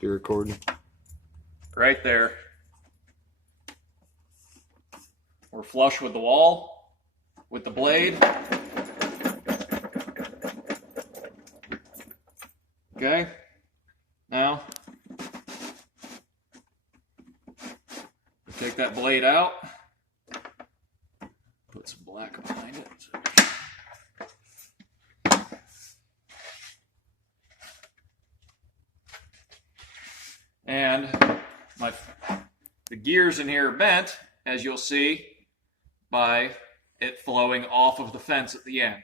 You're recording. Right there. We're flush with the wall, with the blade. Okay. Now, take that blade out. Put some black behind it. And the gears in here are bent, as you'll see, by it flowing off of the fence at the end.